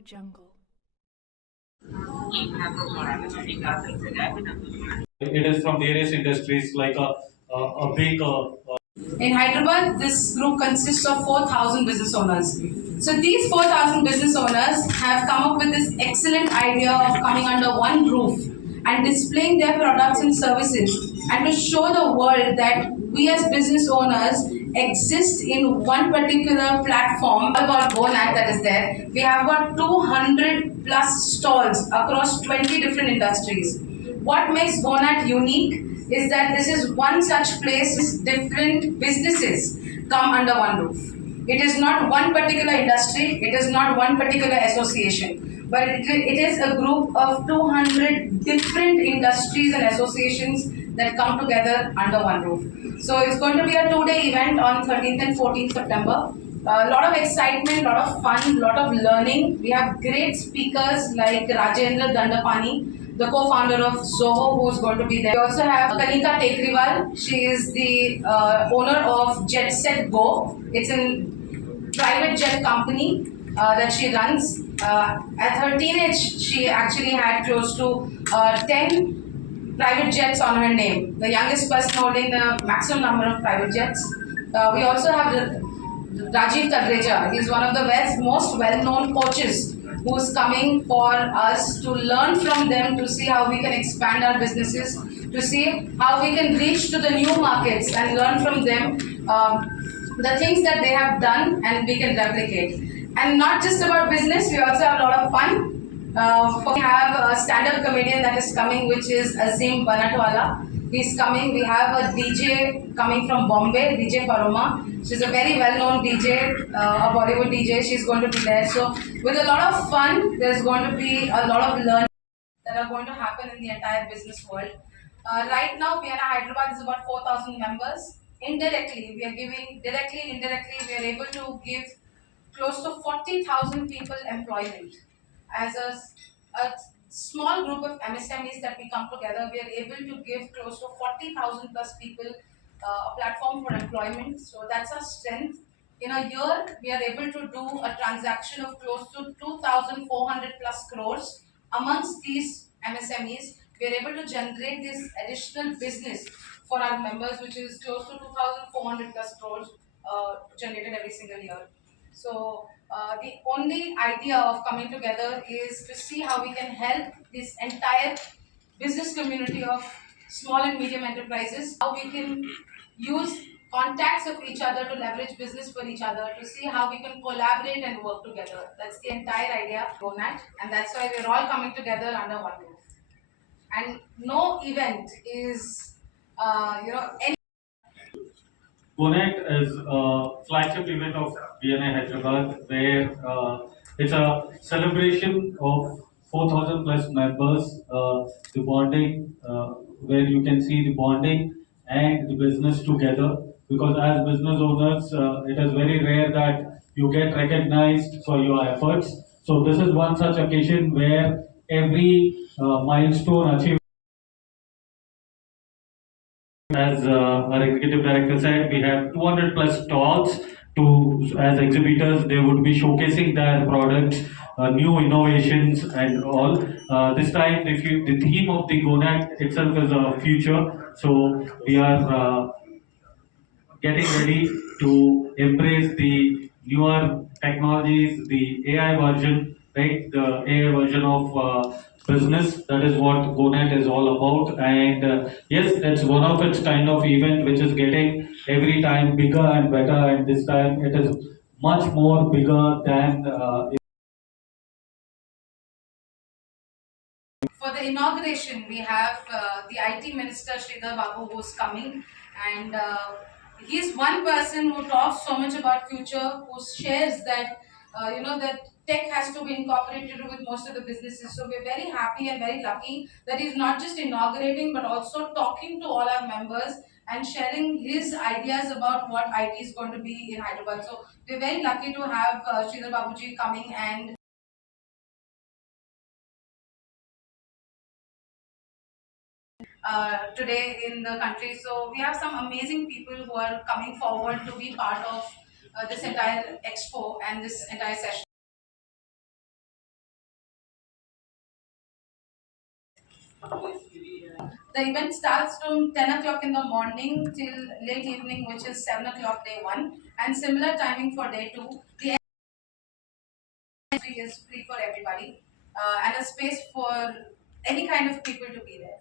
Jungle. It is from various industries like a baker. In Hyderabad, this group consists of 4,000 business owners. So these 4,000 business owners have come up with this excellent idea of coming under one roof and displaying their products and services and to show the world that we as business owners exist in one particular platform called GoNat that is there. We have got 200 plus stalls across 20 different industries. What makes GoNat unique is that this is one such place, different businesses come under one roof. It is not one particular industry, it is not one particular association, but it is a group of 200 different industries and associations that come together under one roof. So it's going to be a 2-day event on 13th and 14th September. A lot of excitement, a lot of fun, a lot of learning. We have great speakers like Rajendra Dandapani, the co-founder of Zoho, who is going to be there. We also have Kanika Tekriwal. She is the owner of Jet Set Go. It's a private jet company that she runs. At her teenage, she actually had close to 10 private jets on her name, the youngest person holding the maximum number of private jets. We also have Rajiv Tagreja. He's one of the most well-known coaches who's coming for us to learn from them, to see how we can expand our businesses, to see how we can reach to the new markets and learn from them the things that they have done and we can replicate. And not just about business, we also have a lot of fun. We have a stand-up comedian that is coming, which is Azim Banatwala. He's coming. We have a DJ coming from Bombay, DJ Paroma. She's a very well-known DJ, a Bollywood DJ. She's going to be there. So, with a lot of fun, there's going to be a lot of learning that are going to happen in the entire business world. Right now, Vienna Hyderabad is about 4,000 members. Indirectly, we are giving, directly, indirectly, we are able to give close to 40,000 people employment. As a small group of MSMEs that we come together, we are able to give close to 40,000 plus people a platform for employment. So that's our strength. In a year, we are able to do a transaction of close to 2,400 plus crores amongst these MSMEs. We are able to generate this additional business for our members, which is close to 2,400 plus crores generated every single year. So the only idea of coming together is to see how we can help this entire business community of small and medium enterprises, how we can use contacts of each other to leverage business for each other, to see how we can collaborate and work together. That's the entire idea of GoNat, and that's why we're all coming together under one roof. And no event is, any. GoNat is a flagship event of BNI Hyderabad, where it's a celebration of 4,000 plus members, the bonding, where you can see the bonding and the business together. Because as business owners, it is very rare that you get recognized for your efforts. So this is one such occasion where every milestone achieved. As our executive director said, we have 200 plus stalls to, as exhibitors, they would be showcasing their products, new innovations and all. This time, the theme of the GoNat itself is a future. So we are getting ready to embrace the newer technologies, the AI version, right? The AI version of business. That is what GoNet is all about. And yes, it's one of its kind of event which is getting every time bigger and better. And this time it is much more bigger than. For the inauguration, we have the IT Minister Sridhar Babu who's coming, and he's one person who talks so much about future, who shares that that tech has to be incorporated with most of the businesses. So we're very happy and very lucky that he's not just inaugurating but also talking to all our members and sharing his ideas about what IT is going to be in Hyderabad. So we're very lucky to have Sridhar Babuji coming and today in the country. So we have some amazing people who are coming forward to be part of this entire expo and this entire session. The event starts from 10 o'clock in the morning till late evening, which is 7 o'clock day 1, and similar timing for day 2. The entry is free for everybody, and a space for any kind of people to be there.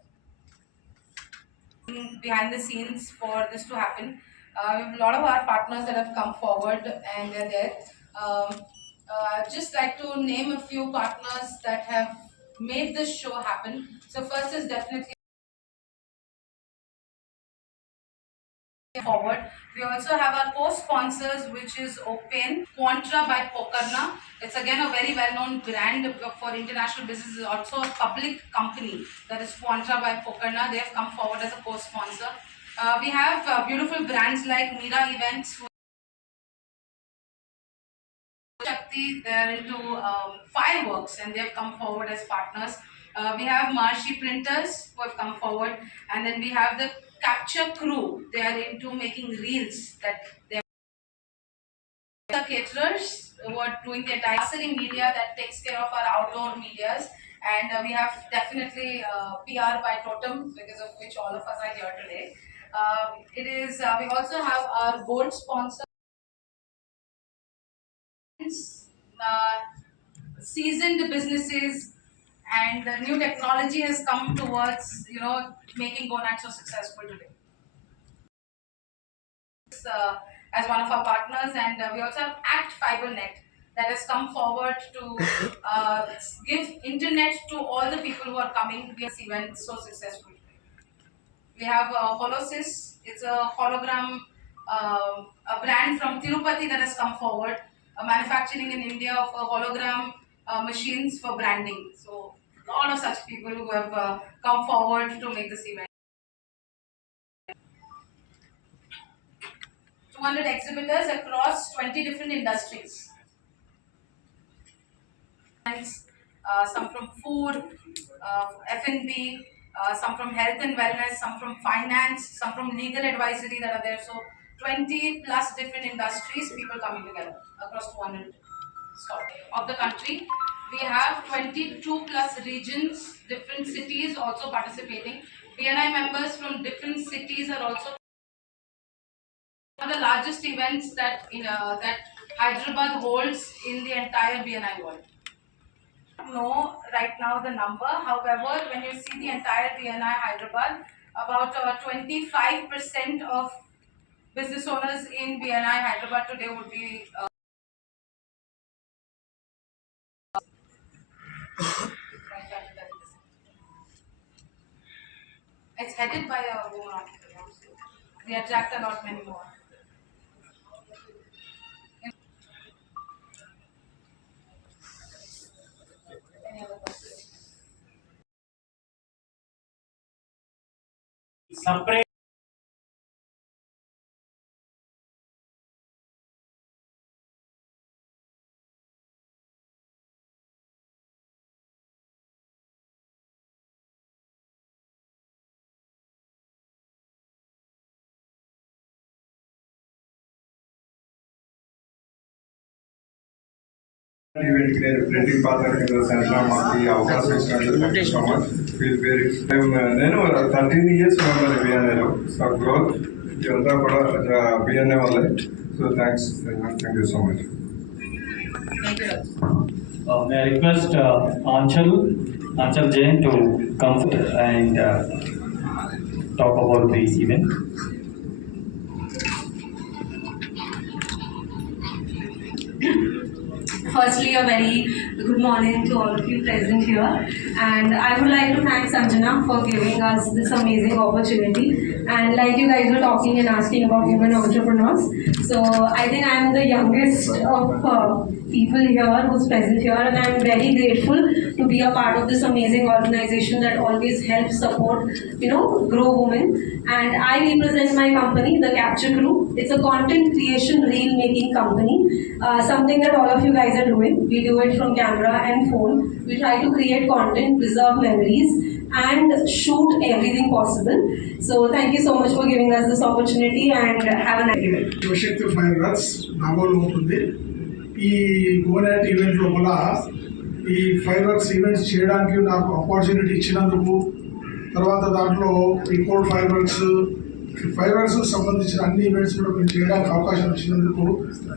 Behind the scenes for this to happen, we have a lot of our partners that have come forward and they're there. I'd just like to name a few partners that have made this show happen. So first is definitely forward. We also have our co-sponsors, which is Open, Quantra by Pokarna. It's again a very well-known brand for international business. It's also a public company, that is Quantra by Pokarna. They have come forward as a co-sponsor. We have beautiful brands like Mira Events, Shakti, they're into fireworks and they have come forward as partners. We have Marshy Printers who have come forward, and then we have the Capture Crew. They are into making reels that they the caterers who are doing the entire media that takes care of our outdoor medias, and we have definitely PR by Totem, because of which all of us are here today. It is we also have our gold sponsor, seasoned businesses, and the new technology has come towards making GoNat so successful today. As one of our partners, and we also have Act FiberNet that has come forward to give internet to all the people who are coming to this event so successful. We have Holosys. It's a hologram, a brand from Tirupati that has come forward, manufacturing in India of hologram machines for branding. So a lot of such people who have come forward to make this event. 200 exhibitors across 20 different industries. Some from food, F&B, some from health and wellness, some from finance, some from legal advisory that are there. So 20 plus different industries, people coming together across 200 stops of the country. We have 22 plus regions, different cities also participating. BNI members from different cities are also one of the largest events that that Hyderabad holds in the entire BNI world. Know right now the number. However, when you see the entire BNI Hyderabad, about 25% of business owners in BNI Hyderabad today would be it's headed by a woman entrepreneur. We attract a lot many more. Any other questions? Separate. Event printing partner కింద సెంట్రా మాకు ఈ అవకాశం ఇచ్చినందుకు thank you so much feel very నేను 13 years member బిఎన్ఏలో so growth ఇదంతా కూడా BNA వల్లే so thanks thank you so much. May I request Anchal Jain to come and talk about the event. Firstly, a very good morning to all of you present here, and I would like to thank Sanjana for giving us this amazing opportunity. And like you guys were talking and asking about women entrepreneurs, so I think I am the youngest of people here who's present here, and I'm very grateful to be a part of this amazing organization that always helps support, grow women. And I represent my company, the Capture Crew. It's a content creation reel making company, something that all of you guys are doing. We do it from camera and phone. We try to create content, preserve memories, and shoot everything possible. So thank you so much for giving us this opportunity, and have a nice day. Shivashakti fireworks Nagole ఉంటుంది. ఈ గోనాట్ event లోపల ఈ fire works events చేయడానికి నాకు opportunity ఇచ్చినందుకు తర్వాత దాంట్లో ఈ కోల్డ్ ఫైబర్స్ సంబంధించిన అన్ని ఈవెంట్స్ కూడా మేము చేయడానికి అవకాశం ఇచ్చినందుకు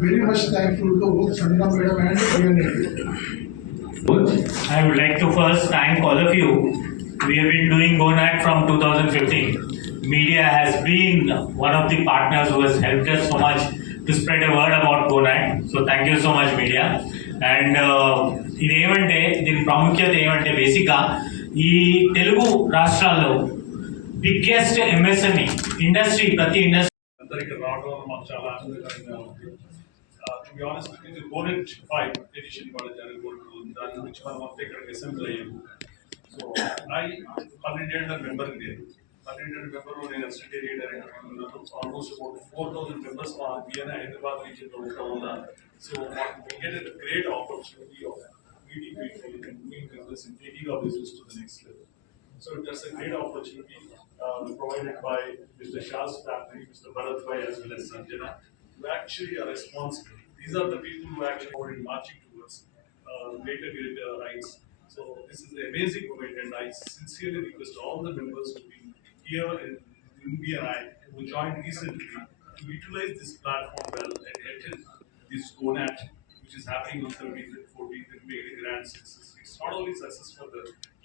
very much thankful to Sanjana madam and BNA. I would like to first thank all of you. We have been doing GoNat from 2015. Media has been one of the partners who has helped us so much to spread a word about GoNat. So thank you so much, media. And ఇదేమంటే దీని ప్రాముఖ్యత ఏమంటే బేసిక్గా ఈ తెలుగు రాష్ట్రాల్లో biggest MSME industry ప్రతి industry అందరికి రావడం వల్ల మాకు చాలా ఆనందకరంగా ఉంది. టు బి ఆనెస్ట్ ఇది గోనెట్ 5 ఎడిషన్ కూడా జరగబోతుంది. దాని గురించి మనం అంతా ఇక్కడికి అసెంబ్లీ అయ్యాము. సో 12 ఏళ్ళ మెంబర్ నేను 12 ఏళ్ళ మెంబర్లో నేను అసిస్టెంట్ ఏరియా డైరెక్టర్ ఉన్నాను. ఆల్మోస్ట్ అబౌట్ 4000 మెంబర్స్ మా బిఎన్ఐ హైదరాబాద్ రీజియన్లో ఉంటా ఉన్నారు. So we get a great opportunity of meeting people and doing business and taking our business to the next level. So that's a great opportunity provided by Mr. Shah's family, Mr. Bharat Bhai as well as Sanjana, who actually are responsible. These are the people who actually are marching towards greater rights. So this is an amazing moment, and I sincerely request all the members to be here in BNI who joined recently to utilize this platform well and attend this GoNat, which is happening on 13th and 14th, and make a grand success. It's not only success for the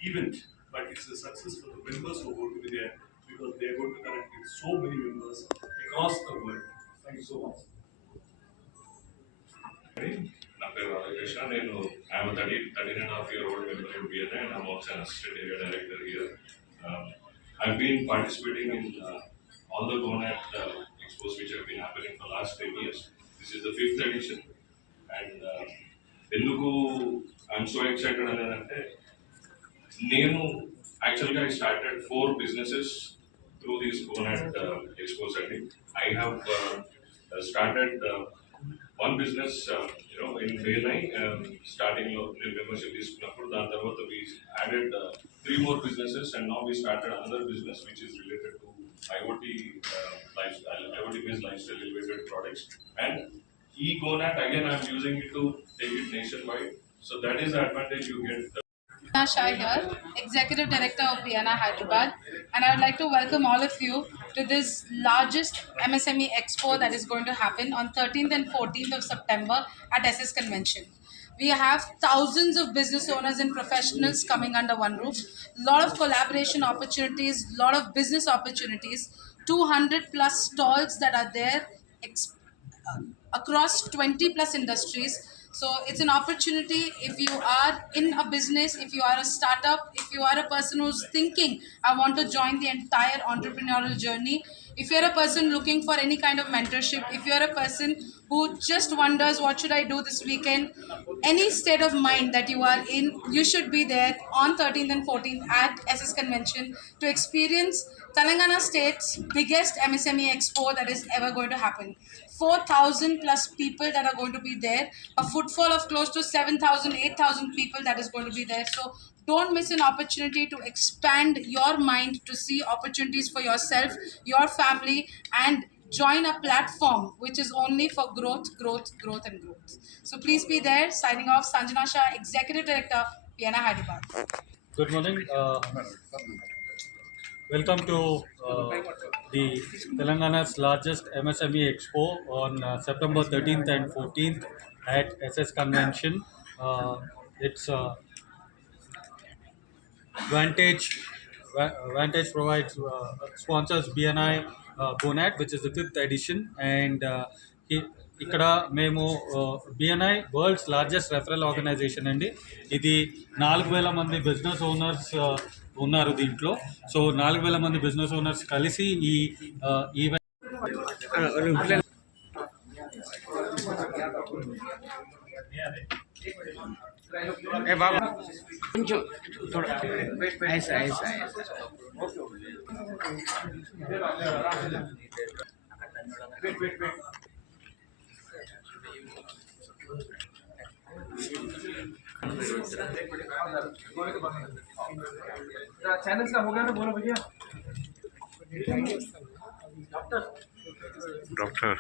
event, but it's a success for the members who are going to be there, because they are going to connect with so many members across the world. Thank you so much. నా పేరు రాధాకృష్ణ. నేను I'm 13.5-year-old member in BNI, and I'm also an assistant area director here. I've been participating in all the GoNat expos which have been happening for the last 10 years. This is the 5th edition, and ఎందుకు I'm so excited అనేదంటే, నేను యాక్చువల్గా I started 4 businesses through these GoNat expos. I have started one business in BNI, starting membership తీసుకున్నప్పుడు. దాని తర్వాత we added 3 more businesses, and now we started another business which is related to IoT based lifestyle related products. And GoNat again I'm using it to take it nationwide, so that is the advantage you get. Shah here, Executive Director of BNI Hyderabad, and I would like to welcome all of you to this largest MSME Expo that is going to happen on 13th and 14th of September at SS Convention. We have thousands of business owners and professionals coming under one roof, lot of collaboration opportunities, lot of business opportunities, 200 plus stalls that are there across 20 plus industries. So it's an opportunity if you are in a business, if you are a startup, if you are a person who's thinking, I want to join the entire entrepreneurial journey. If you're a person looking for any kind of mentorship, if you're a person who just wonders what should I do this weekend, any state of mind that you are in, you should be there on 13th and 14th at SS Convention to experience Telangana State's biggest MSME Expo that is ever going to happen. 4,000 plus people that are going to be there, a footfall of close to 7,000, 8,000 people that is going to be there. So don't miss an opportunity to expand your mind, to see opportunities for yourself, your family, and join a platform which is only for growth, growth, growth, and growth. So please be there. Signing off, Sanjana Shah, Executive Director, BNI Hyderabad. Good morning. Welcome to the Telangana's largest MSME Expo on September 13th and 14th at SS Convention. It's Vantage provides sponsors BNI GoNat, which is the 5th edition, and ఇక్కడ మేము BNI world's largest referral organization అండి. ఇది 4,000 మంది business owners ఉన్నారు దీంట్లో. So 4,000 మంది business owners కలిసి ఈ ఈవెంట్ चैनल्स का हो गया ना, बोलो भैया। डॉक्टर